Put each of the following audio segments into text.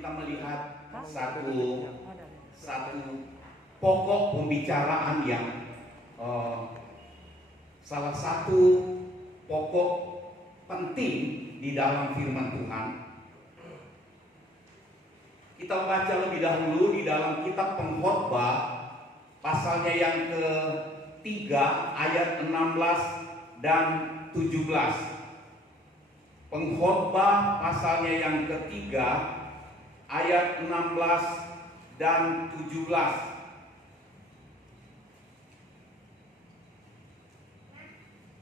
kita melihat satu pokok pembicaraan yang salah satu pokok penting di dalam firman Tuhan. Kita baca lebih dahulu di dalam kitab Pengkhotbah pasalnya yang ke-3 ayat 16 dan 17. Pengkhotbah pasalnya yang ke-3 ayat 16 dan 17.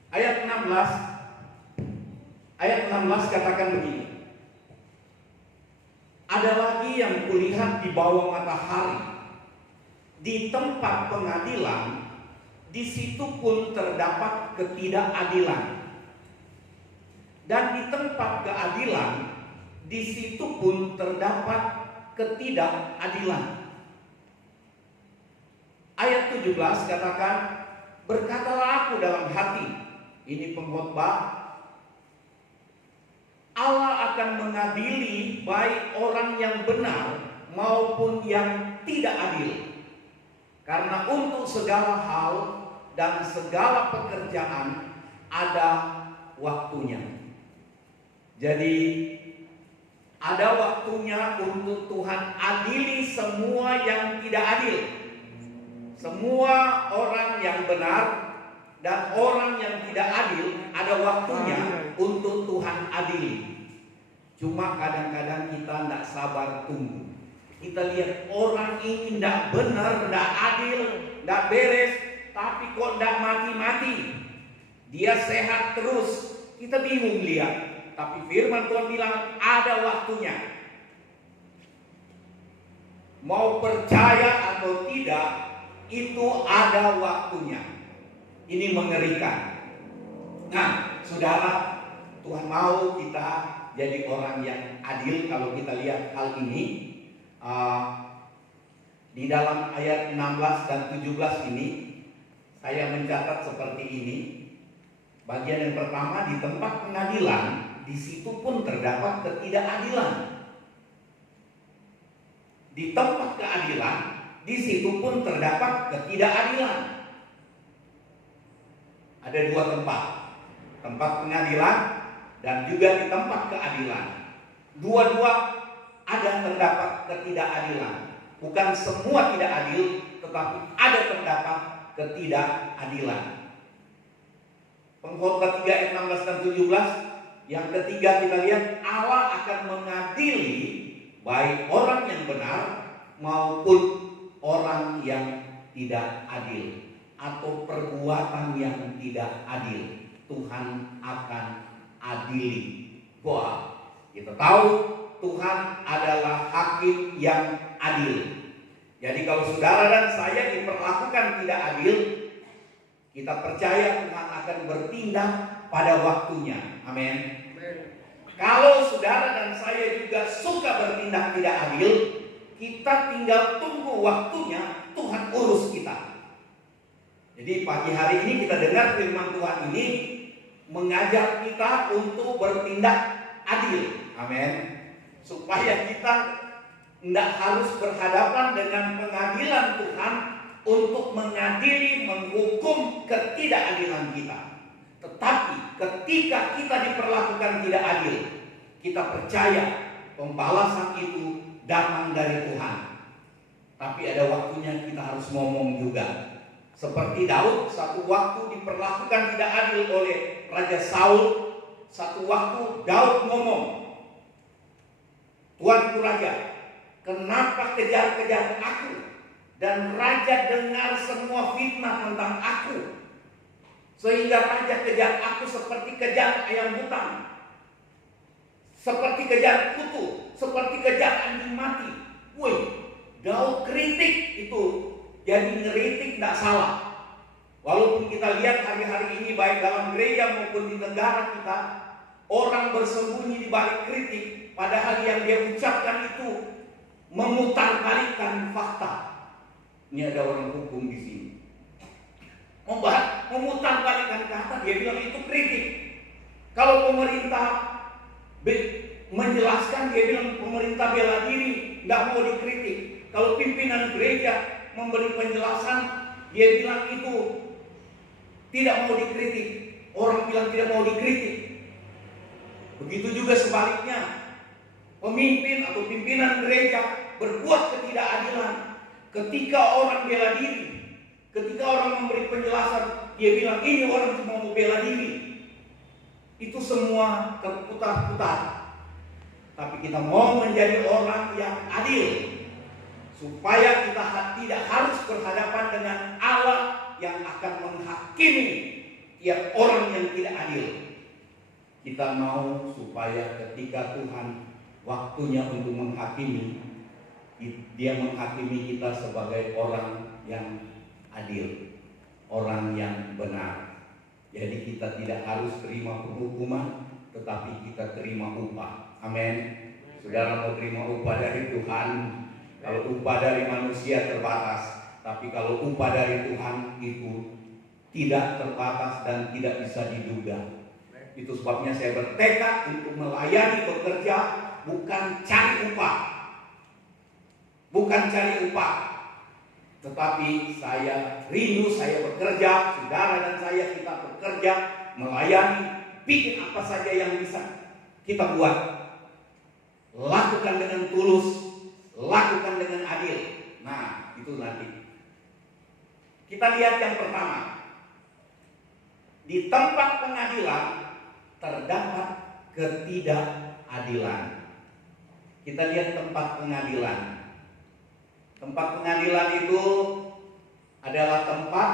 Ayat 16 katakan begini. Ada lagi yang kulihat di bawah matahari, di tempat pengadilan, di situ pun terdapat ketidakadilan. Dan di tempat keadilan, di situ pun terdapat ketidakadilan. Ayat 17 katakan, berkatalah aku dalam hati, ini pengkhotbah, Allah akan mengadili baik orang yang benar maupun yang tidak adil. Karena untuk segala hal dan segala pekerjaan ada waktunya. Jadi ada waktunya untuk Tuhan adili semua yang tidak adil. Semua orang yang benar dan orang yang tidak adil ada waktunya untuk Tuhan adili. Cuma kadang-kadang kita tidak sabar tunggu. Kita lihat orang ini tidak benar, tidak adil, tidak beres, tapi kok tidak mati-mati. Dia sehat terus. Kita bingung lihat. Tapi firman Tuhan bilang ada waktunya. Mau percaya atau tidak, itu ada waktunya. Ini mengerikan. Nah, saudara, Tuhan mau kita jadi orang yang adil. Kalau kita lihat hal ini di dalam ayat 16 dan 17 ini, saya mencatat seperti ini. Bagian yang pertama, di tempat pengadilan, di situ pun terdapat ketidakadilan. Di tempat keadilan, di situ pun terdapat ketidakadilan. Ada dua tempat, tempat pengadilan dan juga di tempat keadilan. Dua-dua ada terdapat ketidakadilan. Bukan semua tidak adil, tetapi ada terdapat ketidakadilan. Pengkhotbah 3 ayat 16 dan 17. Yang ketiga kita lihat Allah akan mengadili baik orang yang benar maupun orang yang tidak adil, atau perbuatan yang tidak adil. Tuhan akan adili. Wah, kita tahu Tuhan adalah hakim yang adil. Jadi kalau saudara dan saya diperlakukan tidak adil, kita percaya Tuhan akan bertindak pada waktunya. Amin. Kalau saudara dan saya juga suka bertindak tidak adil, kita tinggal tunggu waktunya Tuhan urus kita. Jadi pagi hari ini kita dengar firman Tuhan ini mengajak kita untuk bertindak adil. Amin. Supaya kita tidak harus berhadapan dengan pengadilan Tuhan untuk mengadili, menghukum ketidakadilan kita. Tetapi ketika kita diperlakukan tidak adil, kita percaya pembalasan itu datang dari Tuhan. Tapi ada waktunya kita harus ngomong juga. Seperti Daud, satu waktu diperlakukan tidak adil oleh Raja Saul. Satu waktu Daud ngomong, Tuanku Raja, kenapa kejar-kejar aku? Dan Raja dengar semua fitnah tentang aku, sehingga Raja kejar aku seperti kejar ayam hutan, seperti kejar kutu, seperti kejar anjing mati. Woi, Daud kritik itu. Jadi ngeritik tidak salah. Walaupun kita lihat hari-hari ini baik dalam gereja maupun di negara kita, orang bersembunyi di balik kritik, padahal yang dia ucapkan itu memutarbalikkan fakta. Ini ada orang hukum di sini. Memutarbalikkan kata, dia bilang itu kritik. Kalau pemerintah menjelaskan, dia bilang pemerintah bela diri, tidak mau dikritik. Kalau pimpinan gereja memberi penjelasan, dia bilang itu tidak mau dikritik. Orang bilang tidak mau dikritik. Begitu juga sebaliknya, pemimpin atau pimpinan gereja berbuat ketidakadilan. Ketika orang bela diri, ketika orang memberi penjelasan, dia bilang ini orang cuma mau bela diri. Itu semua terputar-putar. Tapi kita mau menjadi orang yang adil, supaya kita tidak harus berhadapan dengan Allah yang akan menghakimi tiap orang yang tidak adil. Kita mau supaya ketika Tuhan waktunya untuk menghakimi, Dia menghakimi kita sebagai orang yang adil, orang yang benar. Jadi kita tidak harus terima penghukuman, tetapi kita terima upah. Amin. Saudara mau terima upah dari Tuhan. Kalau upah dari manusia terbatas, tapi kalau upah dari Tuhan itu tidak terbatas dan tidak bisa diduga. Itu sebabnya saya bertekad untuk melayani, bekerja, bukan cari upah. Bukan cari upah, tetapi saya rindu, saya bekerja, saudara dan saya kita bekerja, melayani, bikin apa saja yang bisa kita buat. Lakukan dengan tulus, lakukan dengan adil. Nah, itu nanti. Kita lihat yang pertama. Di tempat pengadilan terdapat ketidakadilan. Kita lihat tempat pengadilan. Tempat pengadilan itu adalah tempat,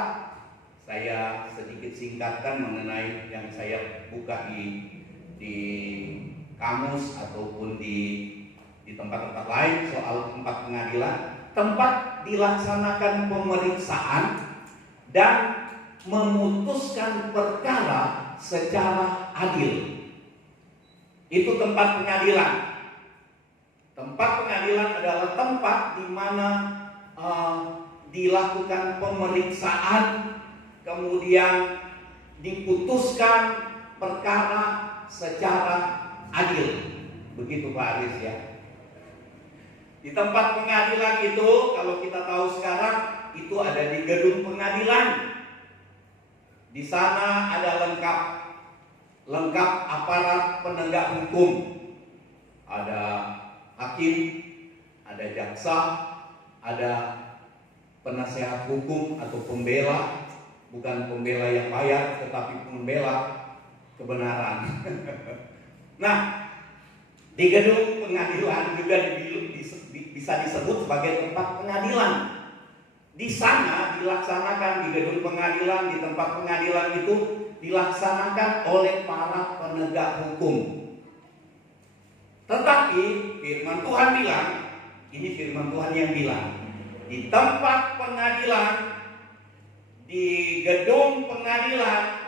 saya sedikit singkatkan mengenai yang saya buka di kamus ataupun di tempat-tempat lain soal tempat pengadilan. Tempat dilaksanakan pemeriksaan dan memutuskan perkara secara adil. Itu tempat pengadilan. Tempat pengadilan adalah tempat di mana dilakukan pemeriksaan, kemudian diputuskan perkara secara adil. Begitu Pak Aris ya. Di tempat pengadilan itu, kalau kita tahu sekarang, itu ada di gedung pengadilan. Di sana ada lengkap aparat penegak hukum. Ada hakim, ada jaksa, ada penasehat hukum atau pembela, bukan pembela yang bayar, tetapi pembela kebenaran. Nah, di gedung pengadilan juga bisa disebut sebagai tempat pengadilan. Di sana dilaksanakan, di gedung pengadilan, di tempat pengadilan itu dilaksanakan oleh para penegak hukum. Tetapi firman Tuhan bilang, ini firman Tuhan yang bilang, di tempat pengadilan, di gedung pengadilan,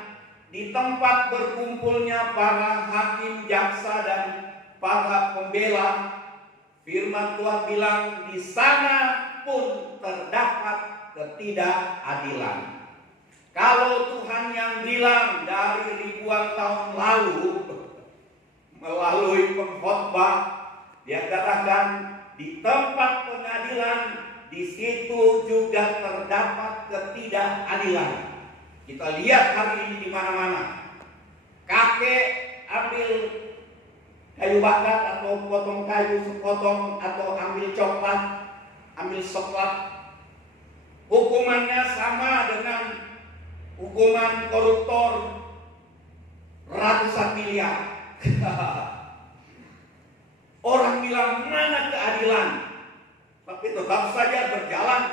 di tempat berkumpulnya para hakim, jaksa dan para pembela, firman Tuhan bilang di sana pun terdapat ketidakadilan. Kalau Tuhan yang bilang dari ribuan tahun lalu melalui pengkhotbah, dia katakan di tempat pengadilan, di situ juga terdapat ketidakadilan. Kita lihat hari ini di mana-mana. Kakek ambil kayu bakar atau potong kayu sepotong, atau ambil coklat, ambil soklat, hukumannya sama dengan hukuman koruptor ratusan miliar. Orang bilang mana keadilan, tapi tetap saja berjalan.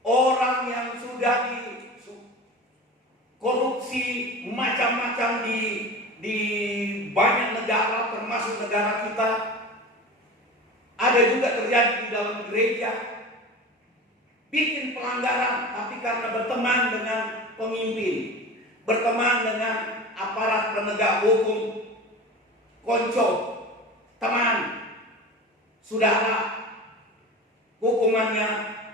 Orang yang sudah korupsi macam-macam di banyak negara, termasuk negara kita, ada juga terjadi di dalam gereja, bikin pelanggaran, tapi karena berteman dengan pemimpin, berteman dengan aparat penegak hukum, konco, teman, saudara, hukumannya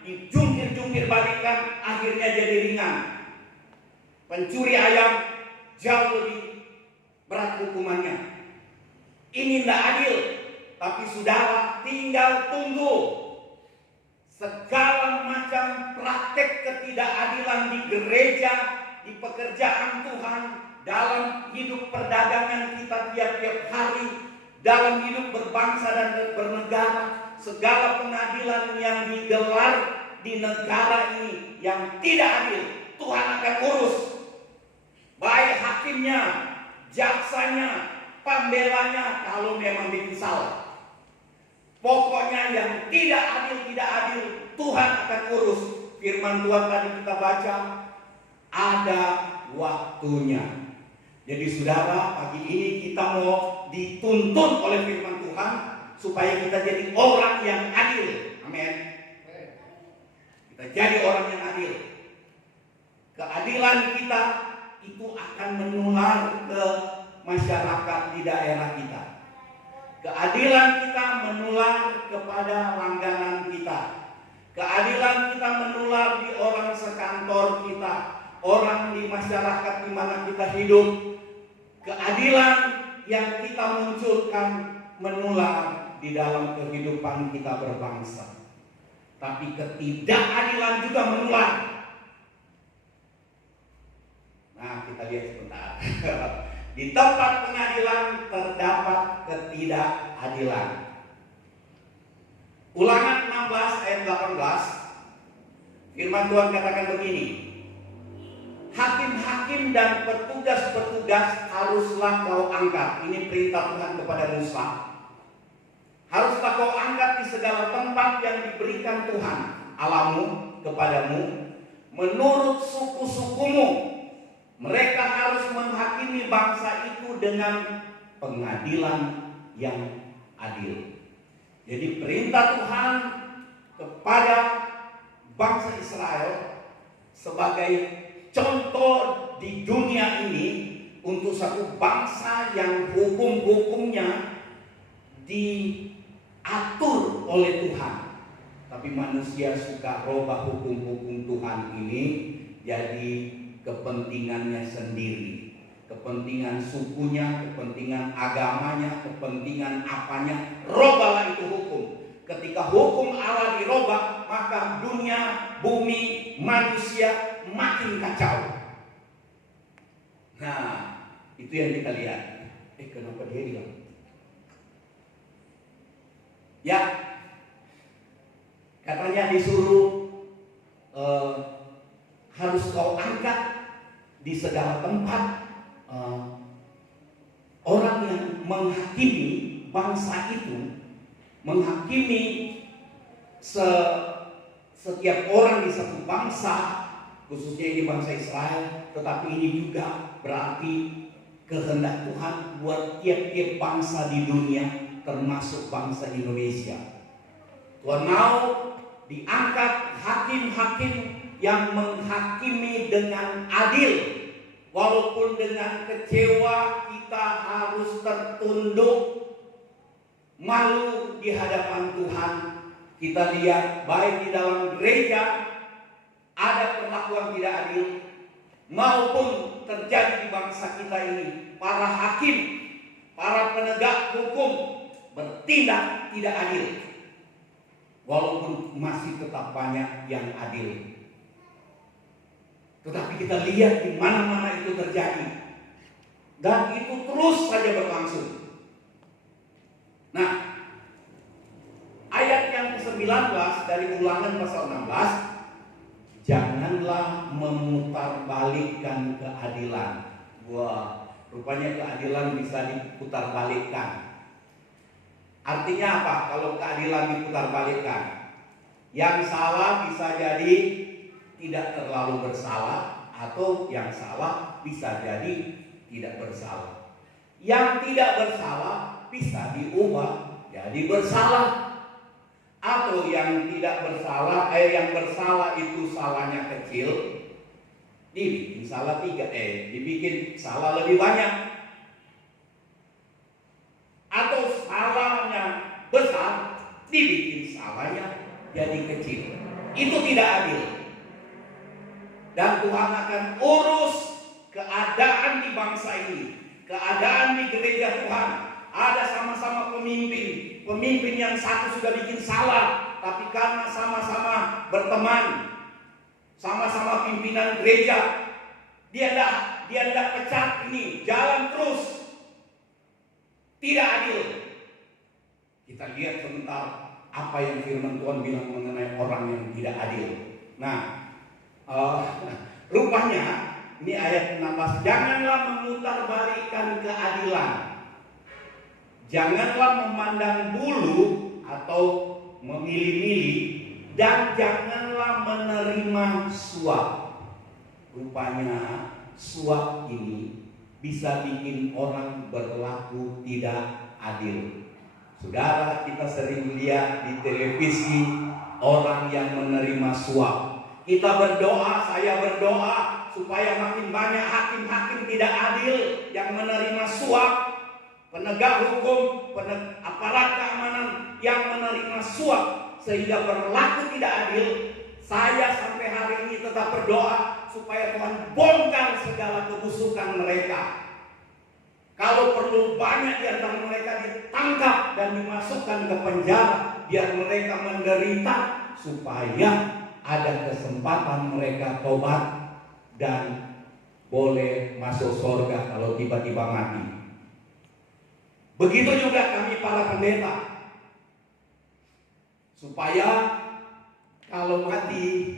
dijungkir-jungkir balikan, akhirnya jadi ringan. Pencuri ayam jauh lebih berat hukumannya. ini tidak adil. Tapi saudara tinggal tunggu. Segala macam praktek ketidakadilan di gereja, di pekerjaan Tuhan, dalam hidup perdagangan kita tiap-tiap hari, dalam hidup berbangsa dan bernegara, segala pengadilan yang digelar di negara ini yang tidak adil, Tuhan akan urus. Baik hakimnya, jaksanya, pembelanya, kalau memang bikin salah. Pokoknya yang tidak adil, Tuhan akan urus. Firman Tuhan tadi kita baca, ada waktunya. Jadi saudara, pagi ini kita mau dituntun oleh firman Tuhan supaya kita jadi orang yang adil. Amin. Kita jadi orang yang adil. Keadilan kita itu akan menular ke masyarakat di daerah kita. Keadilan kita menular kepada langganan kita. Keadilan kita menular di orang sekantor kita, orang di masyarakat di mana kita hidup. Keadilan yang kita munculkan menular di dalam kehidupan kita berbangsa. Tapi ketidakadilan juga menular. Nah, kita lihat sebentar. Di tempat pengadilan terdapat ketidakadilan. Ulangan 16 ayat 18. Firman Tuhan katakan begini. Hakim-hakim dan petugas-petugas haruslah kau angkat. Ini perintah Tuhan kepada Musa. Haruslah kau angkat di segala tempat yang diberikan Tuhan Allahmu kepadamu menurut suku-sukumu. Mereka harus menghakimi bangsa itu dengan pengadilan yang adil. Jadi perintah Tuhan kepada bangsa Israel sebagai contoh di dunia ini untuk satu bangsa yang hukum-hukumnya diatur oleh Tuhan. Tapi manusia suka rubah hukum-hukum Tuhan ini jadi kepentingannya sendiri, kepentingan sukunya, kepentingan agamanya, kepentingan apanya, robahlah itu hukum. Ketika hukum Allah dirobah, maka dunia, bumi, manusia makin kacau. Nah, itu yang kita lihat. Kenapa dia hilang? Ya, katanya disuruh harus kau angkat di segala tempat orang yang menghakimi bangsa itu, menghakimi setiap orang di satu bangsa, khususnya di bangsa Israel. Tetapi ini juga berarti kehendak Tuhan buat tiap-tiap bangsa di dunia, termasuk bangsa Indonesia. Tuhan mau diangkat hakim-hakim yang menghakimi dengan adil. Walaupun dengan kecewa kita harus tertunduk, malu di hadapan Tuhan. Kita lihat baik di dalam gereja ada perlakuan tidak adil, maupun terjadi di bangsa kita ini. Para hakim, para penegak hukum bertindak tidak adil, walaupun masih tetap banyak yang adil. Tetapi kita lihat di mana-mana itu terjadi, dan itu terus saja berlangsung. Nah, ayat yang ke-19 dari Ulangan pasal 16, janganlah memutarbalikkan keadilan. Wah, rupanya keadilan bisa diputarbalikkan. Artinya apa kalau keadilan diputarbalikkan? Yang salah bisa jadi tidak terlalu bersalah, atau yang salah bisa jadi tidak bersalah. Yang tidak bersalah bisa diubah jadi bersalah. Atau yang tidak bersalah, yang bersalah itu salahnya kecil, dibikin salah dibikin salah lebih banyak. Atau salahnya besar, dibikin salahnya jadi kecil. Itu tidak adil. Dan Tuhan akan urus keadaan di bangsa ini, keadaan di gereja Tuhan, ada sama-sama pemimpin. Pemimpin yang satu sudah bikin salah, tapi karena sama-sama berteman, sama-sama pimpinan gereja, dia tidak pecat ini, jalan terus. Tidak adil. Kita lihat sebentar apa yang firman Tuhan bilang mengenai orang yang tidak adil. Nah, rupanya ini ayat 16, janganlah memutarbalikkan keadilan. Janganlah memandang bulu atau memilih-milih, dan janganlah menerima suap. Rupanya suap ini bisa bikin orang berlaku tidak adil. Saudara, kita sering lihat di televisi orang yang menerima suap. Kita berdoa, saya berdoa supaya makin banyak hakim-hakim tidak adil yang menerima suap. Penegak hukum, aparat keamanan yang menerima suap sehingga berlaku tidak adil. Saya sampai hari ini tetap berdoa supaya Tuhan bongkar segala kebusukan mereka. Kalau perlu banyak di antara mereka ditangkap dan dimasukkan ke penjara biar mereka menderita, supaya ada kesempatan mereka tobat dan boleh masuk surga kalau tiba-tiba mati. Begitu juga kami para pendeta, supaya kalau mati,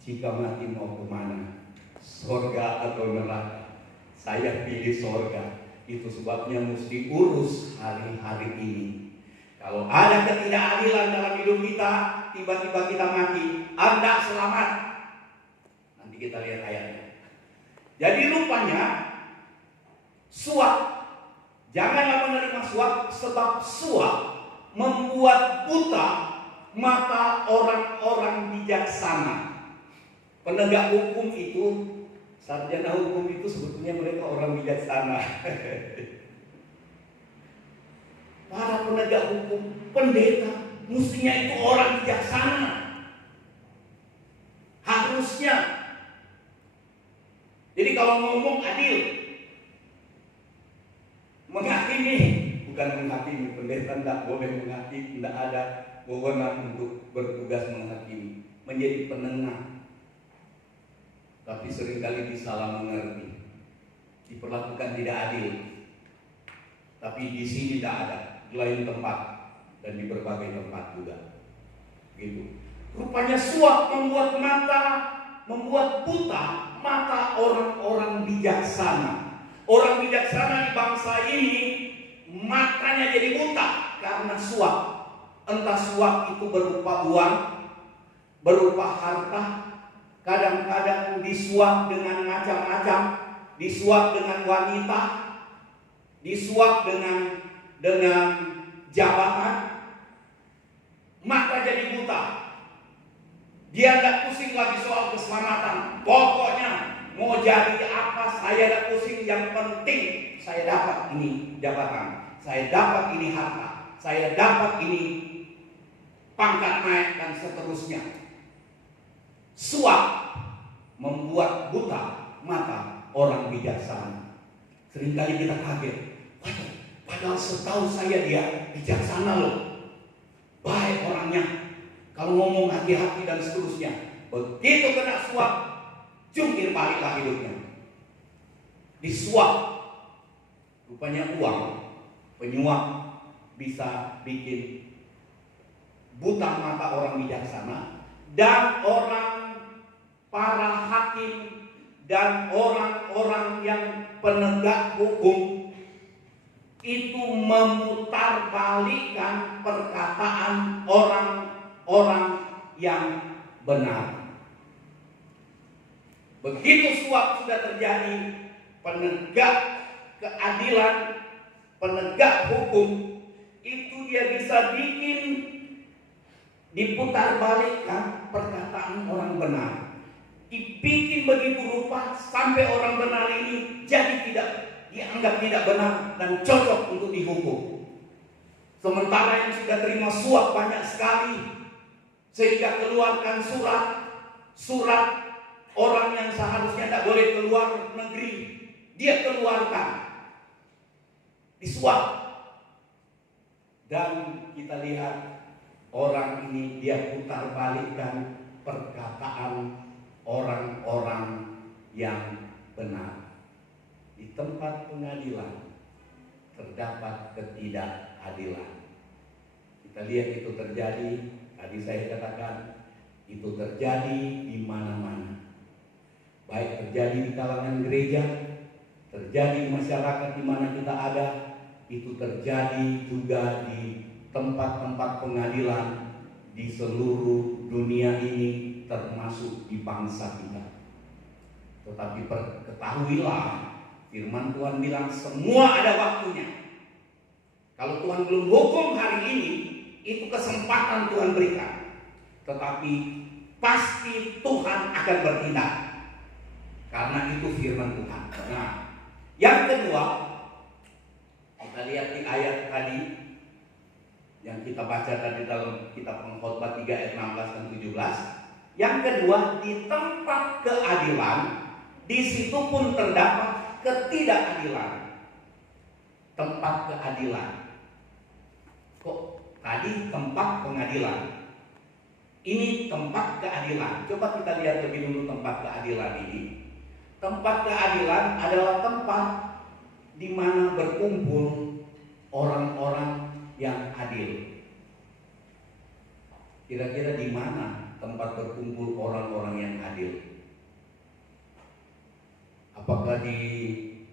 jika mati mau kemana, surga atau neraka, saya pilih surga. Itu sebabnya mesti urus hari-hari ini. Kalau ada ketidakadilan dalam hidup kita, tiba-tiba kita mati, Anda selamat. Nanti kita lihat ayatnya. Jadi rupanya suap, janganlah menerima suap, sebab suap membuat buta mata orang-orang bijaksana. Penegak hukum itu, sarjana hukum itu sebetulnya mereka orang bijaksana. Para penegak hukum, pendeta, mestinya itu orang bijaksana. Harusnya. Jadi kalau ngomong adil, menghakimi, bukan menghakimi, pendeta tidak boleh menghakimi, tidak ada wewenang untuk bertugas menghakimi, menjadi penengah. Tapi seringkali disalah mengerti, diperlakukan tidak adil. Tapi di sini tidak ada, di lain tempat dan di berbagai tempat juga. Gitu. Rupanya suap membuat buta mata orang-orang bijaksana. Orang bijaksana di bangsa ini matanya jadi buta karena suap. Entah suap itu berupa uang, berupa harta, kadang-kadang disuap dengan macam-macam, disuap dengan wanita, disuap dengan jabatan, maka jadi buta. Dia tidak pusing lagi soal keselamatan. Pokoknya mau jadi apa, saya tidak pusing. Yang penting saya dapat ini jabatan, saya dapat ini harta, saya dapat ini pangkat naik dan seterusnya. Suap membuat buta mata orang bijaksana. Seringkali kita kaget, padahal setahu saya dia bijaksana loh, baik orangnya, kalau ngomong hati-hati dan seterusnya. Begitu kena suap, jungkir baliklah hidupnya. Disuap. Rupanya uang, penyuap bisa bikin buta mata orang bijaksana, dan para hakim dan orang-orang yang penegak hukum itu memutarbalikkan perkataan orang-orang yang benar. Begitu suap sudah terjadi, penegak keadilan, penegak hukum itu dia bisa bikin diputarbalikkan perkataan orang benar. Dibikin begitu rupa sampai orang benar ini jadi dianggap tidak benar dan cocok untuk dihukum. Sementara yang sudah terima suap banyak sekali, sehingga keluarkan surat orang yang seharusnya tidak boleh keluar negeri, dia keluarkan. disuap. Dan kita lihat orang ini dia putar balikkan perkataan orang-orang yang benar. Di tempat pengadilan terdapat ketidakadilan. Kita lihat itu terjadi, tadi saya katakan itu terjadi di mana-mana. Baik terjadi di kalangan gereja, terjadi di masyarakat di mana kita ada, itu terjadi juga di tempat-tempat pengadilan di seluruh dunia ini, termasuk di bangsa kita. Tetapi ketahuilah, firman Tuhan bilang semua ada waktunya. Kalau Tuhan belum hukum hari ini, itu kesempatan Tuhan berikan. Tetapi pasti Tuhan akan bertindak, karena itu firman Tuhan. Nah, yang kedua, kita lihat di ayat tadi yang kita baca tadi dalam kitab Pengkhotbah 3 ayat 16 dan 17. Yang kedua, di tempat keadilan, di situ pun terdapat ketidakadilan. Tempat keadilan. Kok tadi tempat pengadilan? Ini tempat keadilan. Coba kita lihat lebih dulu tempat keadilan ini. Tempat keadilan adalah tempat di mana berkumpul orang-orang yang adil. Kira-kira di mana tempat berkumpul orang-orang yang adil? Apakah di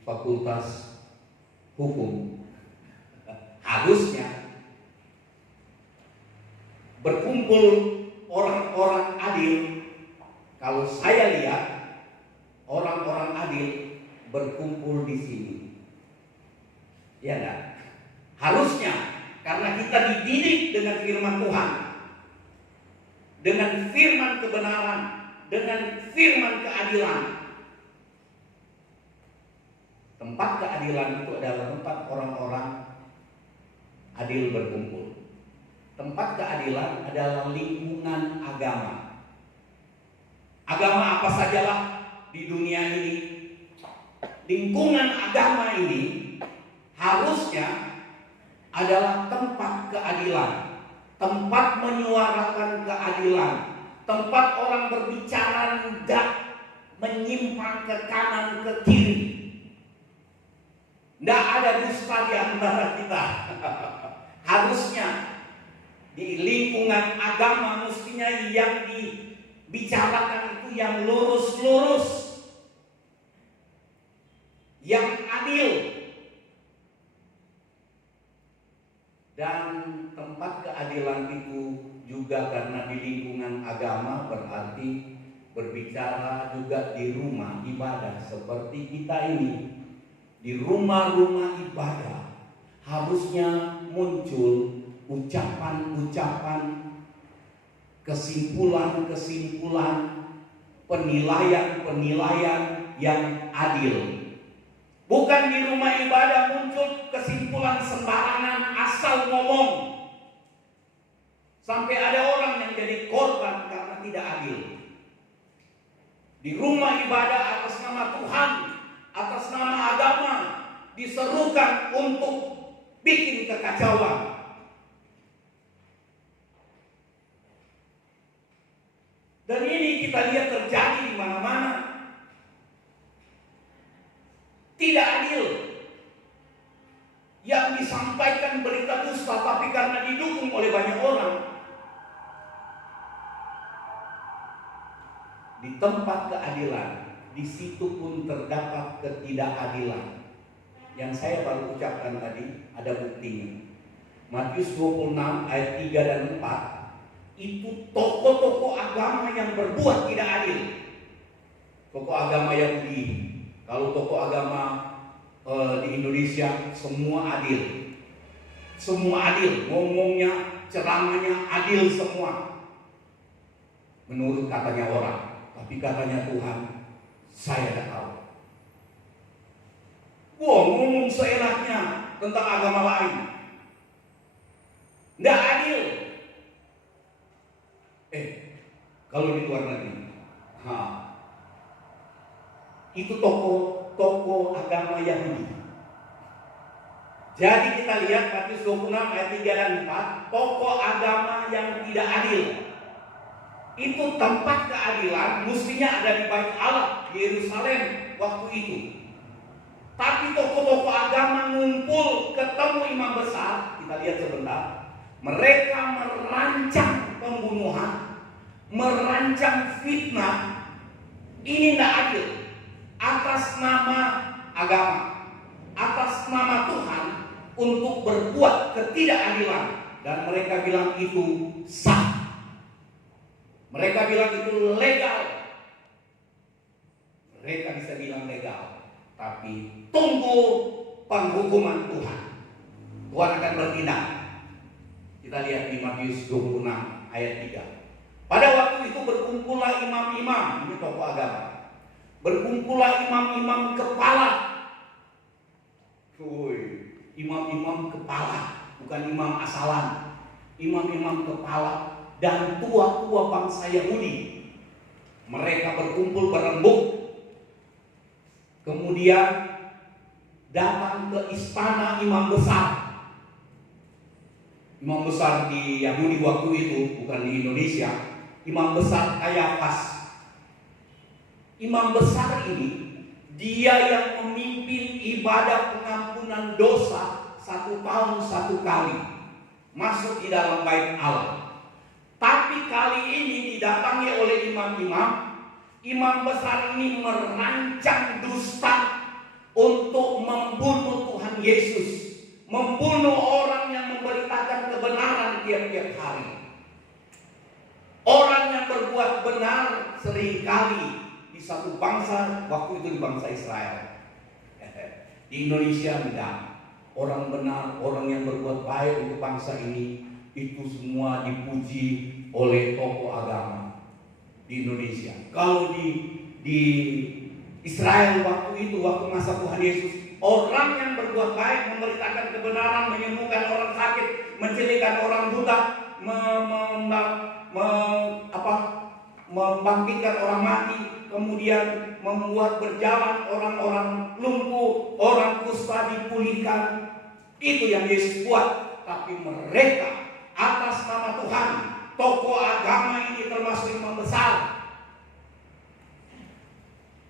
fakultas hukum? Harusnya berkumpul orang-orang adil. Kalau saya lihat orang-orang adil berkumpul di sini. Ya enggak? Harusnya, karena kita dididik dengan firman Tuhan, dengan firman kebenaran, dengan firman keadilan. Tempat keadilan itu adalah tempat orang-orang adil berkumpul. Tempat keadilan adalah lingkungan agama. Agama apa sajalah di dunia ini, lingkungan agama ini harusnya adalah tempat keadilan, tempat menyuarakan keadilan, tempat orang berbicara tidak menyimpang ke kanan ke kiri. Tidak ada dusta di antara kita. Harusnya di lingkungan agama mestinya yang dibicarakan itu yang lurus-lurus, yang adil. Dan tempat keadilan itu juga karena di lingkungan agama berarti berbicara juga di rumah ibadah seperti kita ini. Di rumah-rumah ibadah harusnya muncul ucapan-ucapan, kesimpulan-kesimpulan, penilaian-penilaian yang adil. Bukan di rumah ibadah muncul kesimpulan sembarangan asal ngomong, sampai ada orang yang jadi korban karena tidak adil. Di rumah ibadah atas nama Tuhan, atas nama agama, diserukan untuk bikin kekacauan. Dan ini kita lihat terjadi di mana-mana. Tidak adil. Yang disampaikan berita dusta, tapi karena didukung oleh banyak orang. Di tempat keadilan, di situ pun terdapat ketidakadilan. Yang saya baru ucapkan tadi, ada buktinya. Matius 26 ayat 3 dan 4. Itu tokoh-tokoh agama yang berbuat tidak adil. Tokoh agama Yahudi. Kalau tokoh agama di Indonesia semua adil. Semua adil, ngomongnya, ceramahnya adil semua. Menurut katanya orang, tapi katanya Tuhan, saya tidak tahu. Wah, ngomong seenaknya tentang agama lain. Tidak adil. Kalau di luar negeri, itu tokoh agama Yahudi. Jadi kita lihat Matius 26 ayat 3 dan 4, tokoh agama yang tidak adil. Itu tempat keadilan mestinya ada di Bait Allah, di Yerusalem waktu itu. Tapi tokoh-tokoh agama ngumpul, ketemu imam besar, kita lihat sebentar. Mereka merancang pembunuhan, merancang fitnah. Ini tidak adil. Atas nama agama, atas nama Tuhan, untuk berbuat ketidakadilan. Dan mereka bilang itu sah. Mereka bilang itu legal. Mereka bisa bilang legal, tapi tunggu penghukuman Tuhan. Tuhan akan bertindak. Kita lihat di Matius 26 ayat 3. Pada waktu itu berkumpullah imam-imam, ini tokoh agama. Berkumpullah imam-imam kepala. Imam-imam kepala, bukan imam asalan. Imam-imam kepala dan tua-tua bangsa Yahudi. Mereka berkumpul berembuk. Kemudian datang ke istana imam besar. Imam besar di Yahudi waktu itu, bukan di Indonesia. Imam besar Kayafas. Imam besar ini, dia yang memimpin ibadah pengampunan dosa 1 tahun 1 kali masuk di dalam Bait Allah. Tapi kali ini didatangi oleh imam-imam. Imam besar ini merancang dusta untuk membunuh Tuhan Yesus, membunuh orang yang memberitakan kebenaran tiap-tiap hari. Orang yang berbuat benar seringkali di satu bangsa, waktu itu di bangsa Israel. Di Indonesia tidak. Orang benar, orang yang berbuat baik untuk bangsa ini, itu semua dipuji oleh tokoh agama di Indonesia. Kalau di Israel waktu itu, waktu masa Tuhan Yesus, orang yang berbuat baik, memberitakan kebenaran, menyembuhkan orang sakit, mencelikan orang buta, membangkitkan orang mati, kemudian membuat berjalan orang-orang lumpuh, orang kusta dipulihkan. Itu yang Yesus buat. Tapi mereka atas nama Tuhan, tokoh agama ini termasuk imam besar,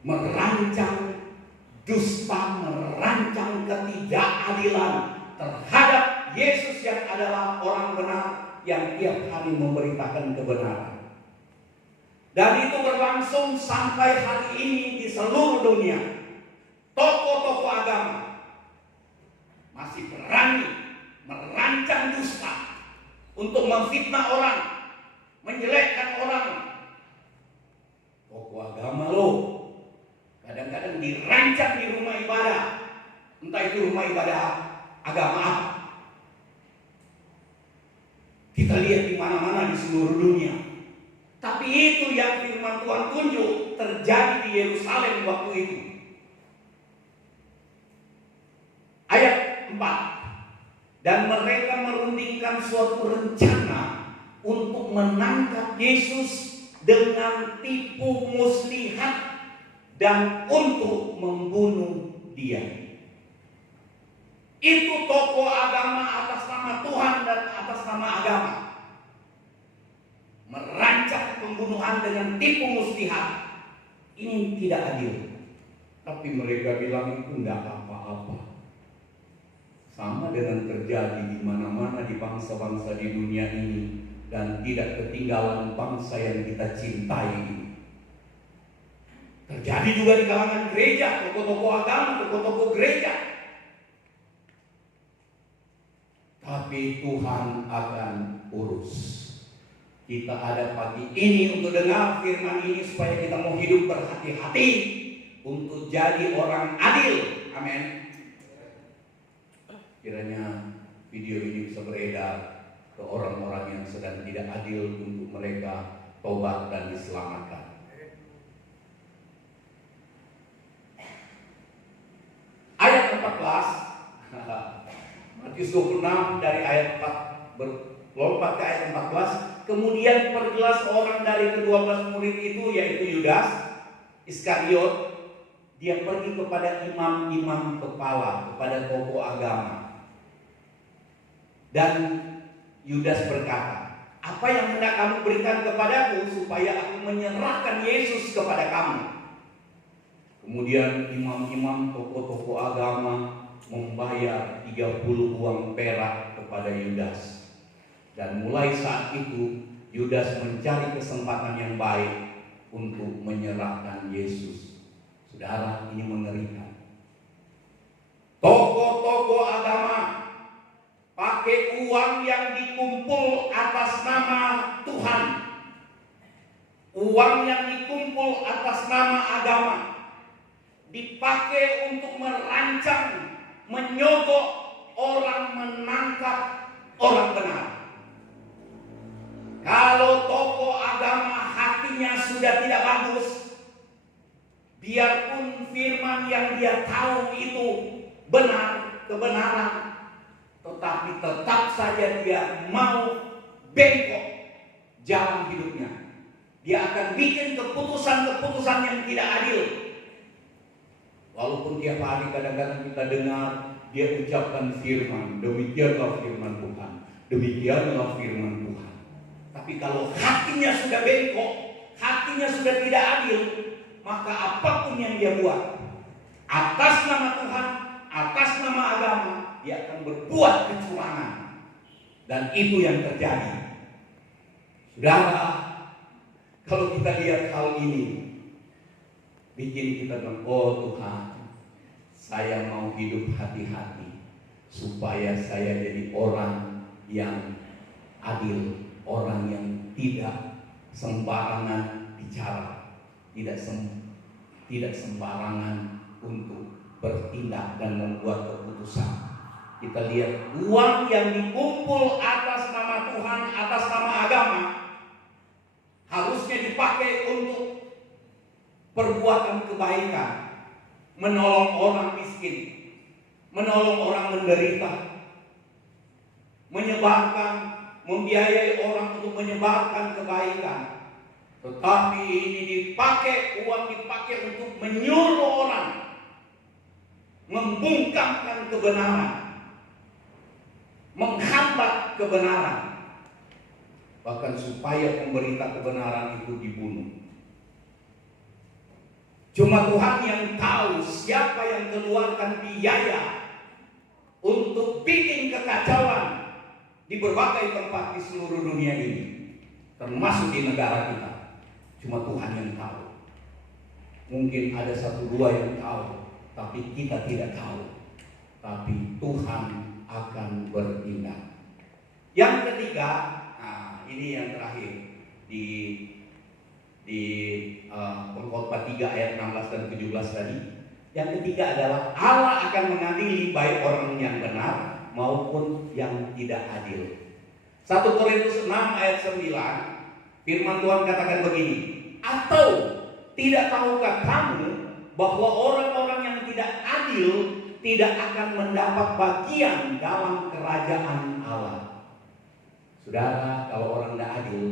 merancang dusta, merancang ketidakadilan terhadap Yesus yang adalah orang benar yang tiap hari memberitakan kebenaran. Dan itu berlangsung sampai hari ini di seluruh dunia. Tokoh-tokoh agama masih berani merancang dusta untuk memfitnah orang, menjelekkan orang. Tokoh agama loh, kadang-kadang dirancang di rumah ibadah, entah itu rumah ibadah agama apa. Kita lihat di mana-mana di seluruh dunia. Tapi itu yang firman Tuhan tunjuk terjadi di Yerusalem waktu itu. Ayat 4. Dan mereka merundingkan suatu rencana untuk menangkap Yesus dengan tipu muslihat dan untuk membunuh dia. Itu tokoh agama atas nama Tuhan dan atas nama agama merancang pembunuhan dengan tipu muslihat. Ini tidak adil. Tapi mereka bilang itu tidak apa-apa. Sama dengan terjadi di mana-mana di bangsa-bangsa di dunia ini, dan tidak ketinggalan bangsa yang kita cintai. Terjadi juga di kalangan gereja, tokoh-tokoh agama, tokoh-tokoh gereja. Tapi Tuhan akan urus. Kita ada pagi ini untuk dengar firman ini supaya kita mau hidup berhati-hati untuk jadi orang adil. Amin. Kiranya video ini bisa beredar ke orang-orang yang sedang tidak adil, untuk mereka tobat dan diselamatkan. Ayat 14, Matius 26 dari ayat 4 berlompat ke ayat 14. Kemudian pergilah seorang dari ke-12 murid itu, yaitu Yudas Iskariot. Dia pergi kepada imam-imam kepala, kepada tokoh agama. Dan Yudas berkata, apa yang hendak kamu berikan kepadaku supaya aku menyerahkan Yesus kepada kamu? Kemudian imam-imam, tokoh-tokoh agama membayar 30 uang perak kepada Yudas. Dan mulai saat itu Yudas mencari kesempatan yang baik untuk menyerahkan Yesus. Saudara, ini mengerikan. Tokoh-tokoh agama pakai uang yang dikumpul atas nama Tuhan, uang yang dikumpul atas nama agama, dipakai untuk merancang, menyogok orang, menangkap orang benar. Kalau tokoh agama hatinya sudah tidak bagus, biarpun firman yang dia tahu itu benar, kebenaran, tetapi tetap saja dia mau bengkok jalan hidupnya. Dia akan bikin keputusan-keputusan yang tidak adil. Walaupun tiap hari kadang-kadang kita dengar dia ucapkan firman, demikianlah firman Tuhan, demikianlah firman Tuhan. Tapi kalau hatinya sudah bengkok, hatinya sudah tidak adil, maka apapun yang dia buat atas nama Tuhan, atas nama agama, dia akan berbuat kecurangan. Dan itu yang terjadi. Saudara, kalau kita lihat hal ini, bikin kita bilang, oh Tuhan, saya mau hidup hati-hati supaya saya jadi orang yang adil, orang yang tidak sembarangan bicara, tidak sembarangan untuk bertindak dan membuat keputusan. Kita lihat uang yang dikumpul atas nama Tuhan, atas nama agama, harusnya dipakai untuk perbuatan kebaikan, menolong orang miskin, menolong orang menderita, membiayai orang untuk menyebarkan kebaikan. Tetapi ini uang dipakai untuk menyuruh orang membungkamkan kebenaran, menghambat kebenaran, bahkan supaya pemberita kebenaran itu dibunuh. Cuma Tuhan yang tahu siapa yang keluarkan biaya untuk bikin kekacauan di berbagai tempat di seluruh dunia ini, termasuk di negara kita. Cuma Tuhan yang tahu. Mungkin ada 1-2 yang tahu, tapi kita tidak tahu. Tapi Tuhan akan bertindak. Yang ketiga, ini yang terakhir di Pengkhotbah 3 ayat 16 dan 17 tadi. Yang ketiga adalah Allah akan mengadili baik orang yang benar maupun yang tidak adil. 1 Korintus 6 ayat 9, firman Tuhan katakan begini, atau tidak tahukah kamu bahwa orang-orang yang tidak adil tidak akan mendapat bagian dalam kerajaan Allah. Saudara, kalau orang tidak adil,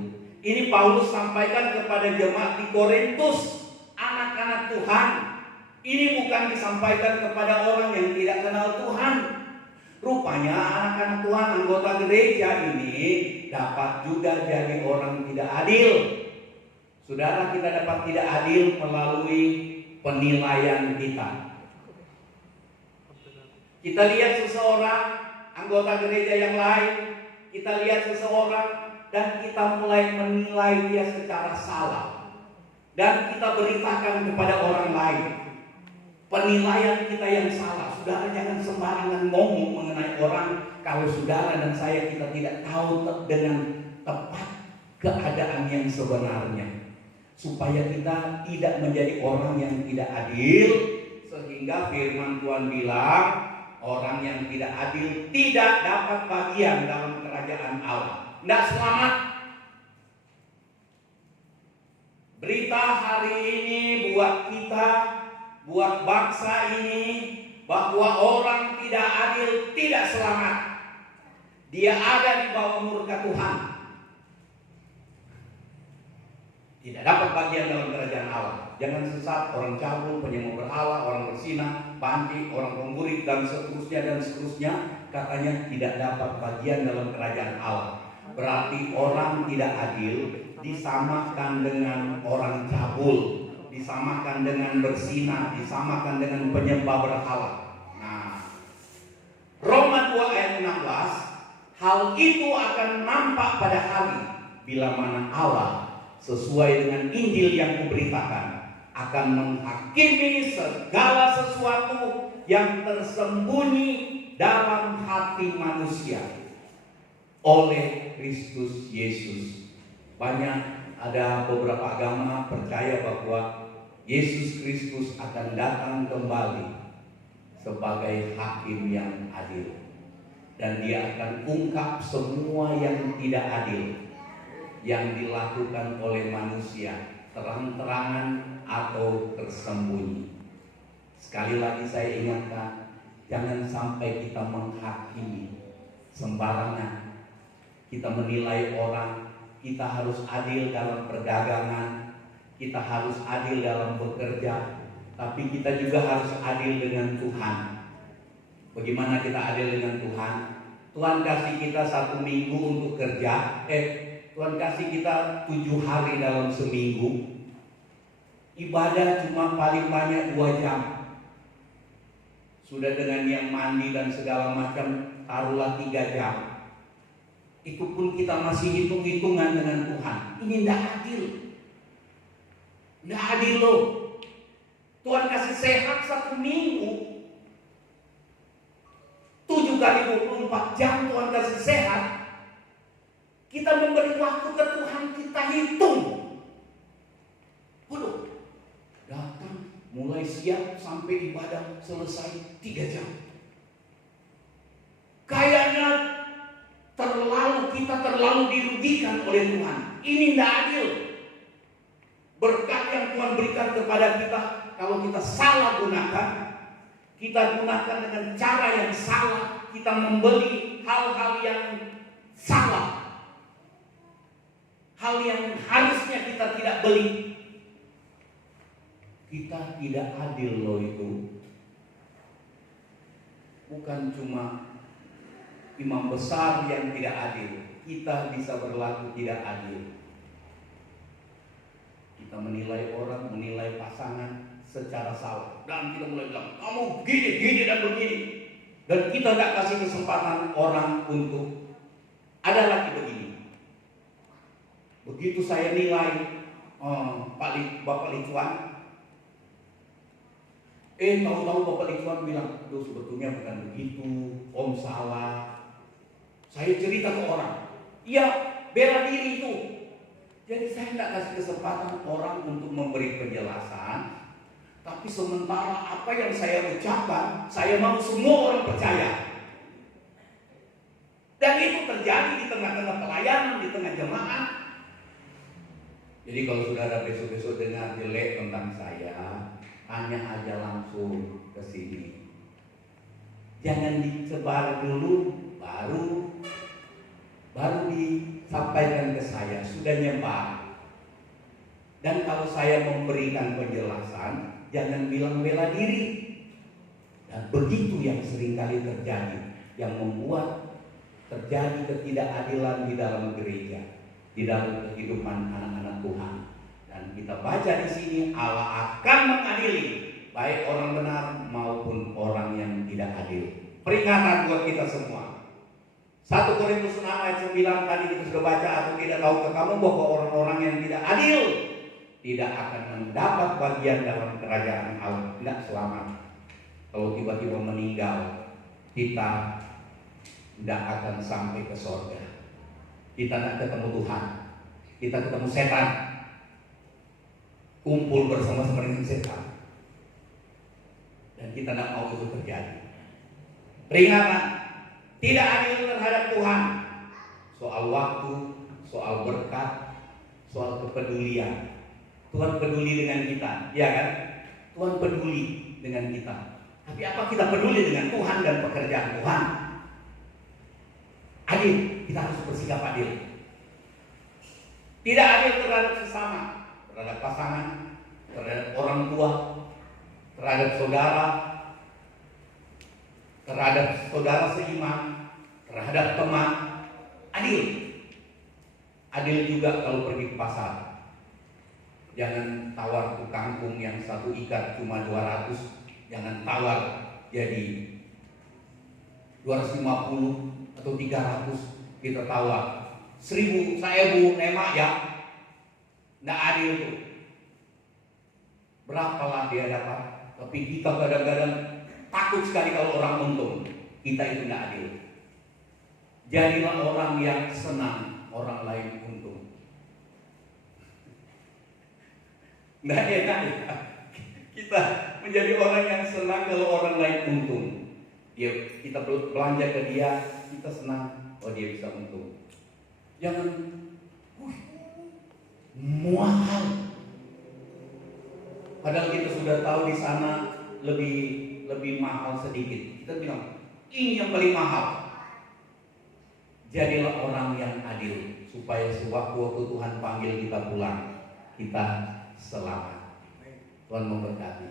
ini Paulus sampaikan kepada jemaat di Korintus, anak-anak Tuhan. Ini bukan disampaikan kepada orang yang tidak kenal Tuhan. Rupanya anak-anak Tuhan, anggota gereja ini dapat juga jadi orang tidak adil. Saudara, kita dapat tidak adil melalui penilaian kita. Kita lihat seseorang, anggota gereja yang lain, kita lihat seseorang dan kita mulai menilai dia secara salah. Dan kita beritakan kepada orang lain penilaian kita yang salah. Saudara, jangan sembarangan ngomong mengenai orang kalau saudara dan saya kita tidak tahu dengan tepat keadaan yang sebenarnya. Supaya kita tidak menjadi orang yang tidak adil, sehingga firman Tuhan bilang orang yang tidak adil tidak dapat bagian dalam kerajaan Allah, tidak selamat. Berita hari ini buat kita, buat bangsa ini, bahwa orang tidak adil tidak selamat. Dia ada di bawah murka Tuhan, tidak dapat bagian dalam kerajaan Allah. Jangan sesat, orang cabul, penyembah berhala, orang berzina, panci, orang pemburi, dan seterusnya. katanya tidak dapat bagian dalam kerajaan Allah. Berarti orang tidak adil disamakan dengan orang cabul, disamakan dengan berzina, disamakan dengan penyembah berhala. Nah, Roma 2 ayat 16, hal itu akan nampak pada hari bila mana Allah sesuai dengan Injil yang kuberitakan akan menghakimi segala sesuatu yang tersembunyi dalam hati manusia oleh Kristus Yesus. Banyak ada beberapa agama percaya bahwa Yesus Kristus akan datang kembali sebagai hakim yang adil, dan dia akan ungkap semua yang tidak adil yang dilakukan oleh manusia, terang-terangan atau tersembunyi. Sekali lagi saya ingatkan, jangan sampai kita menghakimi sembarangan. Kita menilai orang, kita harus adil dalam perdagangan, kita harus adil dalam bekerja, tapi kita juga harus adil dengan Tuhan. Bagaimana kita adil dengan Tuhan? Tuhan kasih kita 1 minggu untuk kerja, Tuhan kasih kita 7 hari dalam seminggu. Ibadah cuma paling banyak 2 jam. Sudah dengan yang mandi dan segala macam, taruhlah 3 jam. Itu pun kita masih hitung-hitungan dengan Tuhan. Ini tidak adil. Tidak adil loh. Tuhan kasih sehat 1 minggu, 7 kali 24 jam Tuhan kasih sehat. Kita memberi waktu ke Tuhan, kita hitung. Waduh, datang mulai siap sampai ibadah selesai 3 jam. Kayaknya kita terlalu dirugikan oleh Tuhan. Ini tidak adil. Berkat yang Tuhan berikan kepada kita, kalau kita salah gunakan, kita gunakan dengan cara yang salah, kita membeli hal-hal yang salah, hal yang harusnya kita tidak beli, kita tidak adil loh itu. Bukan cuma imam besar yang tidak adil, kita bisa berlaku tidak adil. Kita menilai orang, menilai pasangan secara salah, dan kita mulai bilang kamu gini dan begini, dan kita tidak kasih kesempatan orang untuk ada lagi begini. Begitu saya nilai Bapak Licuan, tahu-tahu Bapak Licuan bilang, aduh sebetulnya bukan begitu, Om salah. Saya cerita ke orang, iya bela diri itu. Jadi saya tidak kasih kesempatan orang untuk memberi penjelasan, tapi sementara apa yang saya ucapkan, saya mau semua orang percaya. Dan itu terjadi di tengah-tengah pelayanan, di tengah jemaat. Jadi kalau saudara besok-besok dengar jelek tentang saya, tanya aja langsung ke sini. Jangan disebar dulu, baru disampaikan ke saya, sudah nyebar. Dan kalau saya memberikan penjelasan, jangan bilang bela diri. Dan begitu yang seringkali terjadi, yang membuat terjadi ketidakadilan di dalam gereja, di dalam kehidupan anak-anak Tuhan. Dan kita baca di sini, Allah akan mengadili baik orang benar maupun orang yang tidak adil. Peringatan buat kita semua. 1 Korintus 6 ayat 9 tadi kita sudah baca, atau tidak tahukah kamu bahwa orang-orang yang tidak adil tidak akan mendapat bagian dalam kerajaan Allah, tidak selamat. Kalau tiba-tiba meninggal, kita tidak akan sampai ke surga. Kita tidak ketemu Tuhan, kita ketemu setan, kumpul bersama-sama dengan setan, dan kita tidak mau itu terjadi. Peringatan tidak adil terhadap Tuhan, soal waktu, soal berkat, soal kepedulian. Tuhan peduli dengan kita, ya kan? Tuhan peduli dengan kita. Tapi apa kita peduli dengan Tuhan dan pekerjaan Tuhan? Adil, kita harus bersikap adil. Tidak adil terhadap sesama, terhadap pasangan, terhadap orang tua, terhadap saudara. terhadap saudara seiman, terhadap teman, adil. Adil juga kalau pergi ke pasar. Jangan tawar tuh kangkung yang satu ikat cuma 200, jangan tawar jadi 250 atau 300, kita tawar 1000, 1000 nemak ya. Nggak adil tuh. Berapalah dia dapat, tapi kita kadang-kadang takut sekali kalau orang untung. Kita itu nggak adil. Jadilah orang yang senang orang lain untung. Nggak enak ya. Kita menjadi orang yang senang kalau orang lain untung. Kita belanja ke dia, kita senang, oh dia bisa untung. Jangan mahal. Padahal kita sudah tahu di sana lebih mahal sedikit. Kita bilang ini yang paling mahal. Jadilah orang yang adil supaya sewaktu Tuhan panggil kita pulang, kita selamat. Tuhan memberkati.